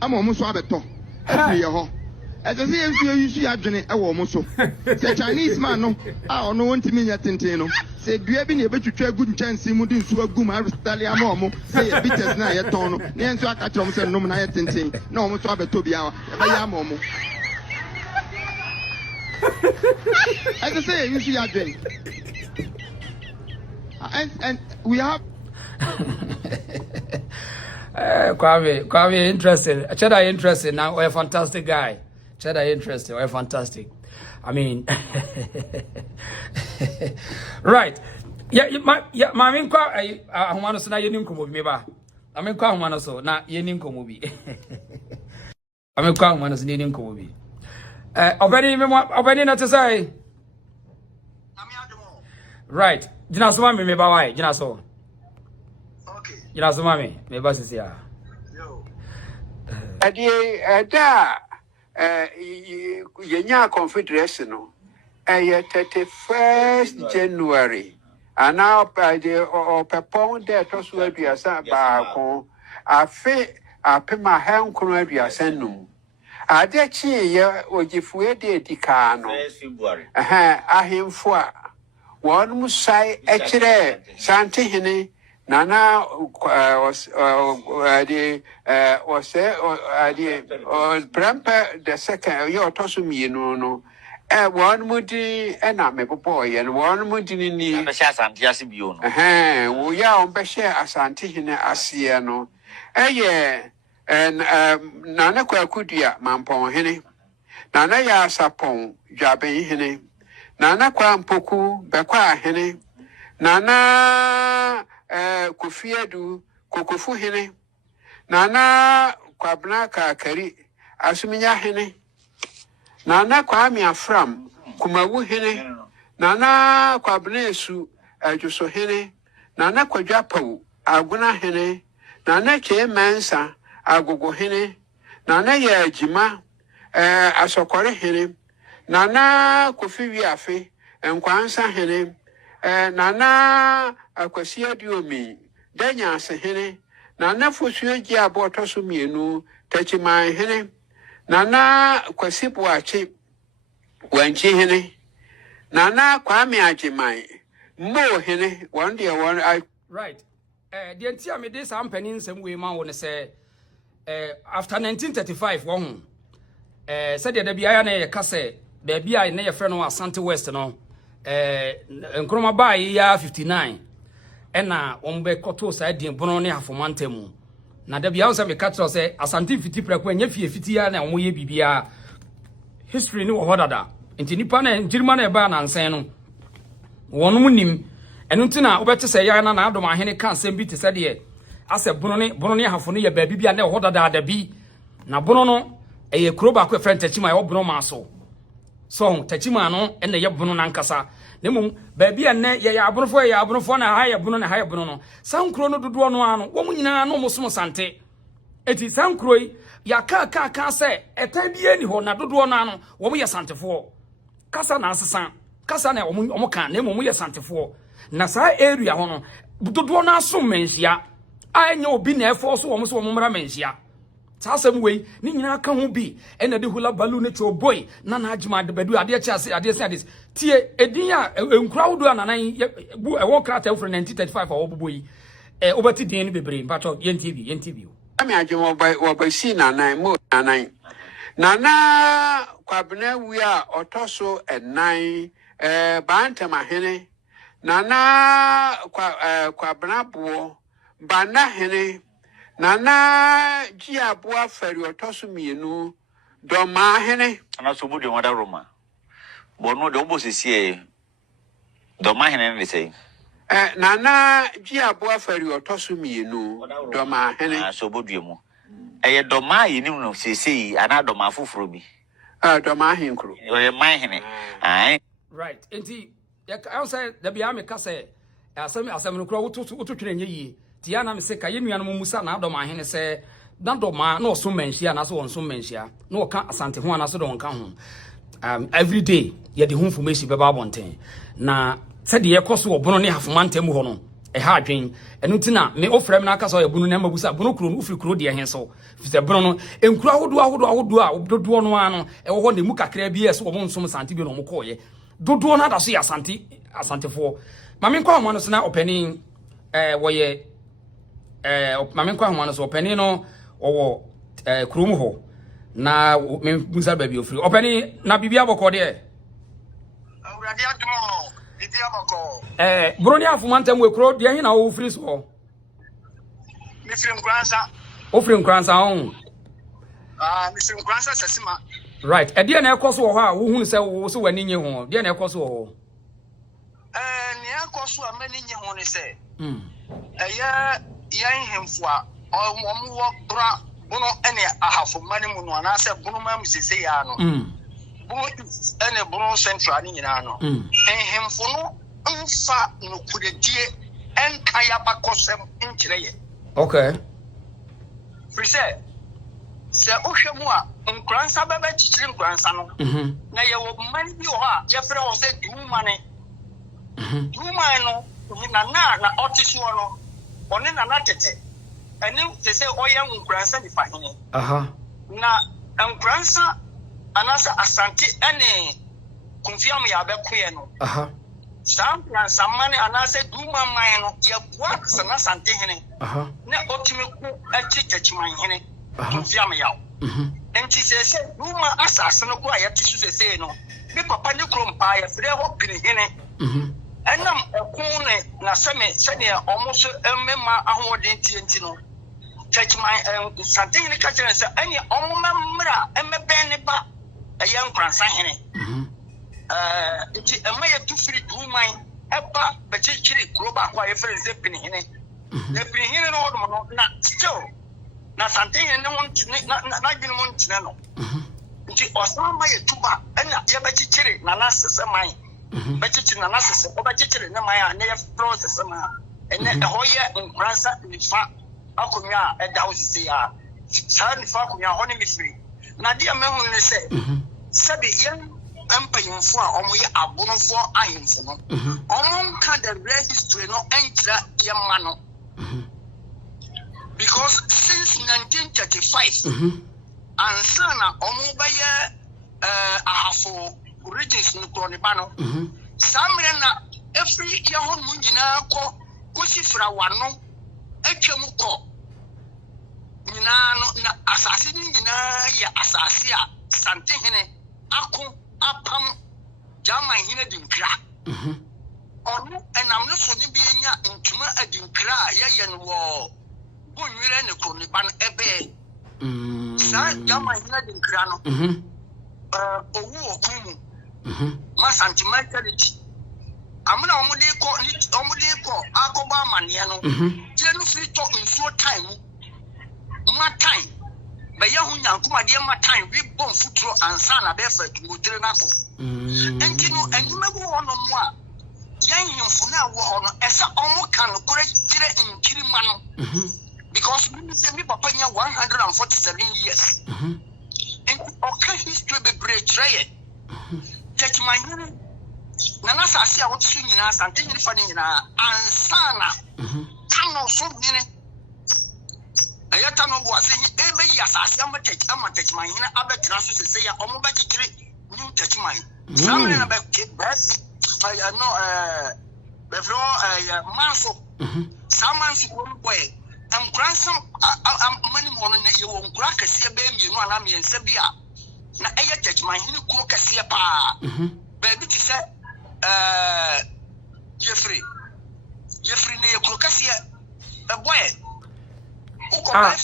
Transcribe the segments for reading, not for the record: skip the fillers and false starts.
ama omo so abeto afiri ye ho ese se ensu yusu ya dwene e wo omo so se Chinese man no a ono wontimi nya tenten no se dua bi na ebetwetwa gu nchansi mu di nsu agu ma aristali ama omo se ye bitters na ye ton no ne ensu aka kire omo se nom na ye tenten na omo so abeto bia wa e ba ya ama omo ese se yusu ya dwene and we have Kwame interesting. Cheda interesting. Now we're a fantastic guy. Cheda interesting. We're fantastic. I mean, right? Yeah, my main kwa. I want to say na yenim komo bi meba. I mean kwa want to so na yenim komo bi. I mean kwa want to say yenim komo bi. Obedi na to say. Right. Jina so me meba why? Jina so. Jina so mami, me ba sisi ya. Yo. Yenya confederation no. 31st January. And now by the pepon there to so aduasa ba ko. Afe apema han kono aduasa num. Ade chi ye ogifue de dika no. February. Ahemfo a won musai ekire sante hene Nana was the Prampa the second your tosumi no. One moody and I'm a boy and one moody in the Shasam Yasibio. We are on Besha Asantihina Asiano. And Nana Kwakudia, Mampon Henny. Nana ya sapon, Jabe Henny. Nana Quampoku, Bakwa Henny. Nana Kufiedu, Kukufu Hene, Nana Kwabnaka Kari, Asumiya Hene, Nana Kwamia Fram, Kumawu Hene, Nana Kwabnesu, Juso Hene, Nana Kwajapo, Aguna Hene, Nana Che Mansa, Agogo Hene, Nana Yajima, Asokore Hene, Nana Kufi Yafe, and Kwansa Hene, Nana Aquasia Diomi, Danya Sehene, Nana Fusuji abotosu mienu, touching my hene, Nana Quasipua chip, Wanchi hene, Nana Kwame Ajimai, Mo hene, one day one I. Right. The entire me this happening some way man wanna say after 1935 one said the BIA na kase the BIA na your friend no Asante West no nkroma ba ya 59 ena ombe koto sa di bono ne afomantemu na da bia unsa me katro say Asante fiti preko anya fie fiti ya na omoye bibia history ni wo hodada nti nipa na njirima na ba na nsen no wonum nim enu ntina obete say ya na adom ahene kan sem bi te se de ase bono ne hafo no ye ba bibia na hodada da bi na bono no eye kuro ba ko friend tachima ye bono ma so tachima no ene ye bono na nkasa nemum baabi enne ye abonofo na haye bono na haye bono no sankro no dodo no ano wo nyina no mosom sante eti sankro yi ya ka se etan bi eni ho na dodo no ano wo ye santefo kasa na asesa kasa na omo kan na emom ye santefo na sa area ho no dodo no aso menhia anya obi na efo so wo so wo mra menhia Tasem way, Nina can be, and the hula balloon to a boy, Nana Ajima, the Bedu, Adia Chassis, Adia Sadis, Tia, Edia, and crowd one, and I walk out for 1935 or boy, over to the end of the brain, but of NTV. I mean, I do by Sina, nine. Nana Quabne, we are Otoso at 9, Bantama Hene, Nana Quabnabo, Bana Hene. Nana Gia Boa Ferry or Tosumienu, Doma Hene. And also would you want a Roma? Bono the almost is here. Doma Hene, they say. Nana Gia Boa Ferry or Tosumienu, Doma Hene. So would you more? A Doma, you know, say, another Doma Fufubi. Doma Hinkru. You're my Hene. Aye. Right. Indeed, outside the Biame Casse, as some crowd to train ye. Tiana me se ka ye nuanu musa na adom ahene se na doma na oso manhia na so wonso manhia na oka asante ho na so don ka ho every day ye de ho information be ba bonten na se de ye koso obono ne hafomantem ho no e ha adwen enu tina me ofrem na aka so ya bunu na mabusa bunu kuro no ufiri kuro de hen so fise bunu no enkura ahodo a dodo no ano e wo ho ne mu kakra bi eso wo nsom sante bi no mo koye dodo na da so ya asantefo mame nkwa ho no so na opani wo ye mame nkwa ho no so opani no wo kuro mu ho na me busa ba bi ofiri opani na bibia boko de awurade adomo bibia boko broni afumantem we kuro de hin na wo ofiri so mi film kransa ofiri kransa on mi film kransa sesima right e de na ekoso wo ha wo hunu se wo so wani nye ho de na ekoso wo ni ekoso amani nye ho ni se ya hemfo a omo wo bra bono ene ahafo mani mu no na se bono ma musese ya no bono ene bono central ni nyina no hemfo no mfa no kudedie enka ya bakosem nkire ye okay frise se ohwemu a nkransa baba chichiri nkransa no na ye wo mani bi ho a ye fere ho se dumane dumane no na otisu no one na tete eni se se oya nkransa ni fahine na nkransa anasa asante ene konfiam ya bekoye no sample samane anasa dumane no ye bua sana sante hene na otime ku achichachiman hene konfiam ya enti se duma asase no ko ayetisu se no bi papa ni krompa ya fere ho pini hene enam ekune na seme sene omuso emmema ahoden tienti no churchman something ni ka chere se anya omuma mra emmeben ne ba eya nkransa hene nti emaye tu free duman eba be chichiri kuro ba kwa efere ze pini hene ne pini hene no hodo no na still na something ne won na gini mon tine no nti osama ye tuba enya ye be chichiri na na sese man be chichiri na na sese o be chichiri ne man na ye process ma ene ehoye nkransa ni fa akonya edawo sisi ya sani fa akonya honi mifiri na dia mehu ne se sabi yen empayinfo a omo ye abonofo ahemfo no omo nka the real history no entra ye ma no because since 1935 ansana omo baye ahafo regions no kroniba no samre na every year hon mu nyina ko sifra wano atwam ko nyina no na asase nyina ya asase a sante hene ako apam jama hene dinkra onu enam no so ni bi enya ntuma adinkra ya no wo bonwire ne kroniba no ebe sa jama hene dinkra no owu okumu ma sentimentality amuna omudi ko akoba amane no tire no free talk nsuo time ma time be ya hu nyankuma de ma time we bon futuro ansa na be fa tumotire nako enti no enyimagu wono mo a yan himfo na wo ho no esa omo kan kore tire nkiri ma no because we say me papa nya 147 years enti okay history be break trade take my na na sase a wotu nyina sante nyiri fa nyina ansana kano so nyine ayata no bo ase ebe ya sase amatech man nyina abetra so sese ya omo ba kikire new techman samre na be best no be fro manso samanso ko boy nkransa mani mo no na ye wo nkra kase be mienu ana miensa bia na eye techman hini ko kase pa baby ti se Jeffrey ne krokasi boy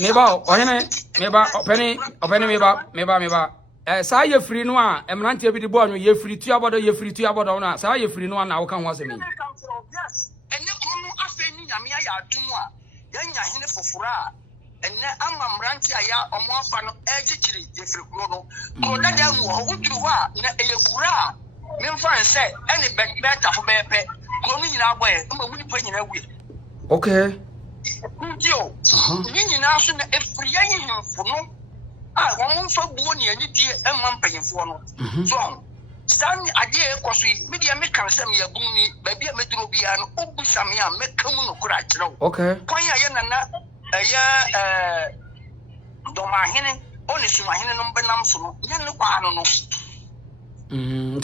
meba ohene meba openi meba sa Jeffrey no a emrante bi di bo anwo Jeffrey tuabodo na sa Jeffrey no na wo kan ho asemi ene kono afeni nyame ya atumu a yanya hene fofora ene amamrante aya omo afa no echichiri Jeffrey kuro no ko dada nwo ho uduru ho a na eyekura memfa say any better for bepe kono nyina boy ma wuni pa nyina wi okay ndio nyina so na efriye himfo no a won fa buo ne ani die emma mpanyimfo no so Sani idea because we media make some ya buni, baby a medrobian, Obusamia, make come no crack. Okay. Quanya yana Domahine, only Sumahine no Benam Suno, Yanuano.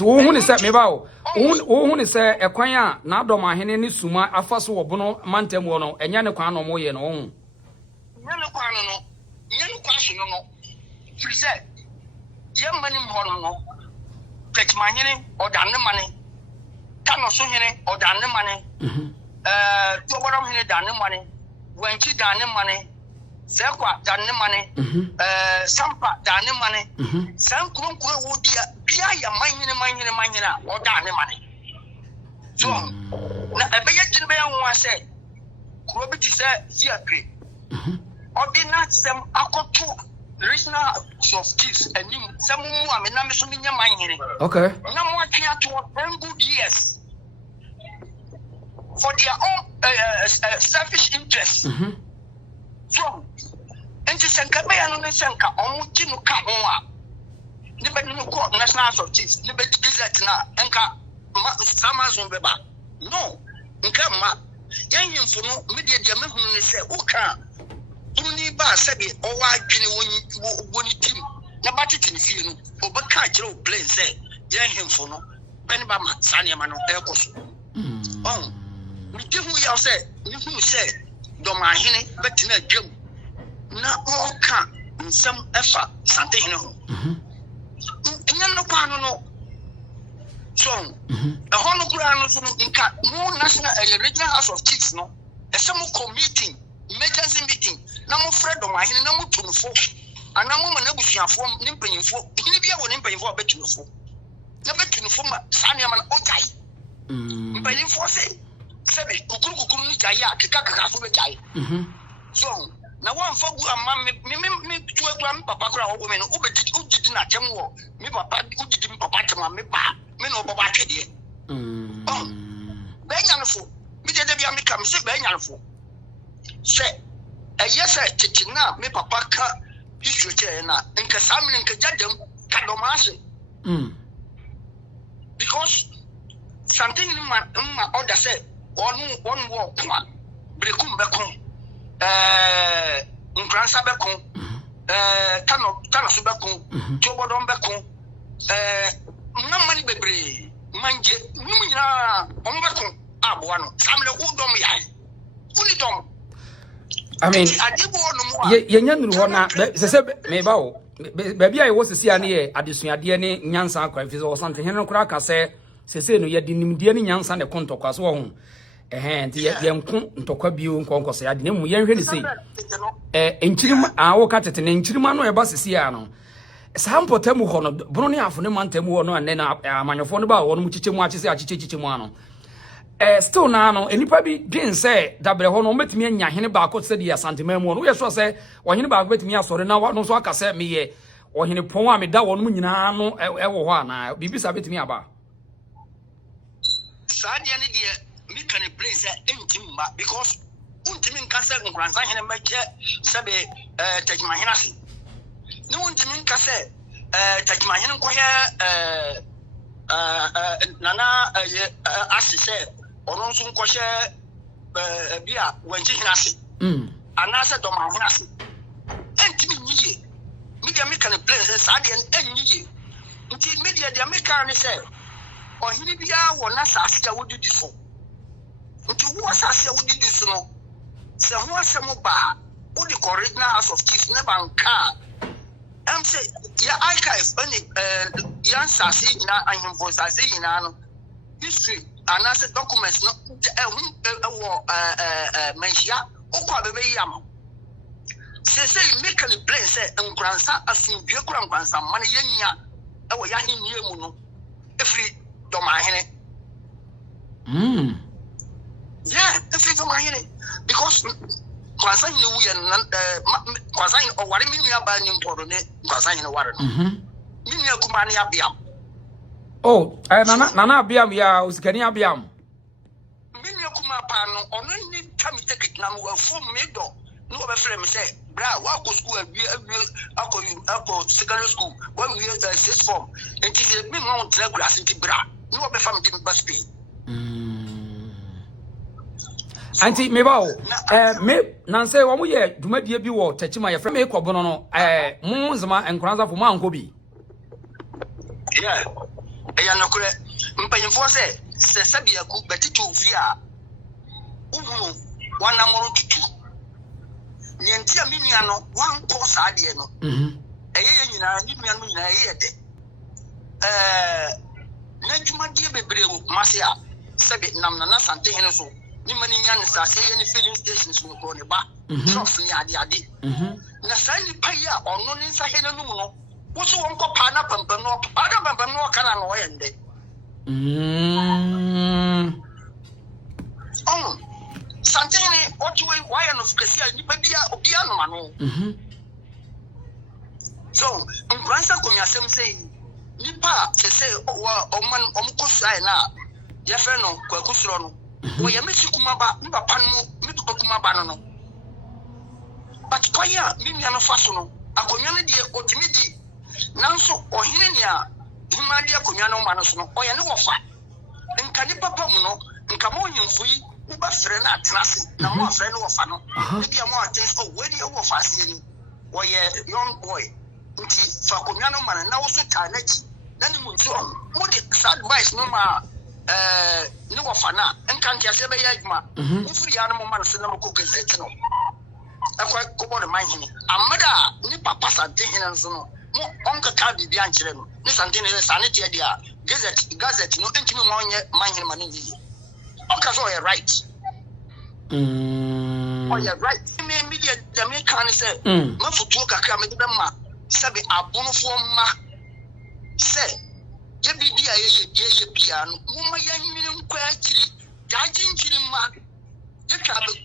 Who is that me bow? Who is a quanya, now Domahine ni Suma, a first or Bono, Mantemono, and Yanuano Moyen on. Yanuano, Yanuano, she said, young money mono. Take my money or down the money. Cannot soon or down the money. To bottom here down the money. When she down the money, Selqua down the money. Sampa down the money. Some crunk would be a mining or down the money. So, a big to be on one said, Robert is a theatre. Or did not some alcohol. The original of kids and some more. I mean, I'm assuming your mind. Okay. No more care to 10 good years for their own selfish interests. So, and to Sankabe and Sanka, almost Chino Kamoa. Never no court national of chiefs, never to now, Enka Samas on the back. No, Nkama, young for no media German who say, who can. Only by Sabi or why when you team, the budget in the field, or but catch your plane say, young him for no, Benbama, Sanyaman, Elcos. Oh, we do who you say, you say, Domahine, but in a job. Not all can in some effort, something. And then no panel. So, a hologram in more national regional house of chiefs, no, a summer meeting. Emergency meeting. No more Fred or my no more to the folk. And no more nebuchadnezzar form, nimping for Pilibia or nimping for a bet to the folk. Never to the former Sanyaman Otai. But if for say, Sebi, Kuku, Jaya, Kaka, so now one for me to a grand papa woman who did not tell me, papa, who did papa, me no papa. Oh, Benyanful. Me did be come say Benyanful. Say, yes, I teach now, me papa can't issue na and Casamin and Kajadam Kadomasi. Because something in my order said, one walk, Brekum Becum, Gransa Becum, Tanasubacum, Jobodon Becum, no money baby, Manje, Numina, Ombacum, Abuano, Samuel Udomia, Unitom. I mean, Yan Rona, me bow. Baby, I was to see an ear at the Suniadiani Yansa Crafis or something. Henry Cracker say, no, yet didn't Yansa the conto as one. A hand, yet young Tokabu, Concos, I didn't really see. In Chim, I walk at it in Chimano, a Bassiano. Sampo Temuhon, Bronia for the Montemo, and then a manophone about one which watches Chichimano. Still now, and you probably didn't say that the Hono met me and Yahini Barco said, yes, Santimemo. We also say, or he about with me, I saw now what no so I can say me, or he poem me that one, no, ever one. Be beside me about. Sadian idea, me can place empty because Untimin Castle and Grandson and make Sabe, take my hands. No Untimin Castle, take my hand, Nana, as she said. Ono sun kwashe bia wanchi hinase anase do ma hinase entimi nyiye media make an place sade enyiye nti media dia make an say ohini bia wo na sase a wodi diso nti wo sase a wodi diso no se ho asem ba wodi original house of chiefs ne banka am say ya archive bani yan sase na ahimfo sase ina no history and I said documents no mentia okwa bebe yam say make an place say nkransa asin bie kura nkransa man yenya e wo ya hinnie mu no every domahene yeah every domahene because nkransa ni wu ya nkransa ni o ware minua ba ni mpodo ne nkransa ni ware no minua kuma ne abiam. Oh, Nana Biam, ya, Uskani Abiam. Minua kuma pano, or no need come take it now, form me do. No, a friend say, bra wa go school akọ secondary school when we use the sixth form and it is me want to grass into bra no be family dey bus pay anti me ba o me nan say wo mo ye dwumadie bi wo tachima ye fra me kobono no mo nzama enkranza fo mo anko bi yeah eya no kure mpanyimfo se sabia ku betitu fi a uhu wana moro tutu nyentia minua no wan ko saade no eye nyina ni minua no nyina eye de na dwumadie bebre wo mase a sebe nam na sante hene so ni mani nya ne sase ye ni filling stations no ko ne ba shops ni ade na sani paya ono ni sa hene no mu no wo so won ko pa na pampam no kana no yende Santini, what you why and of Cassia, Nipadia, Obiano Mano. So, Gransa Comyasem say, Nipa, say, oh, man, Omcosina, Yafeno, Quacusrono, where Yamiskumaba, Nipapano, Nipakumabano. But Koya, Miniano Fasono, a community or timidity, Nanso or Hinia, Himadia Comyano Manosno, or Yanofa, and Canipa Pamuno, and Camonian Fui. Uba friend at Trassi, no more friend of Fano. Maybe a more taste of where you were fascinating. Or a young boy, which is Facomiano man, and also Tarnet. Then you would on. What the sad advice no ma no fana, and can't just ever yagma. Free animal man, cinema cooking, no. I quite go on the mind. A mother, Nipa Passa, Dehan and Sono. More Uncle Cardi Bianchim. This and dinner sanity idea. Gazette, no intimate mind money. Okay, so you're right. Oh, you're right. Media Jamaican say, Mafutuka Kamadama, Sabi Abunofoma say, Yabi piano, Muma Yan Quachi, Jajin Chilima, you can't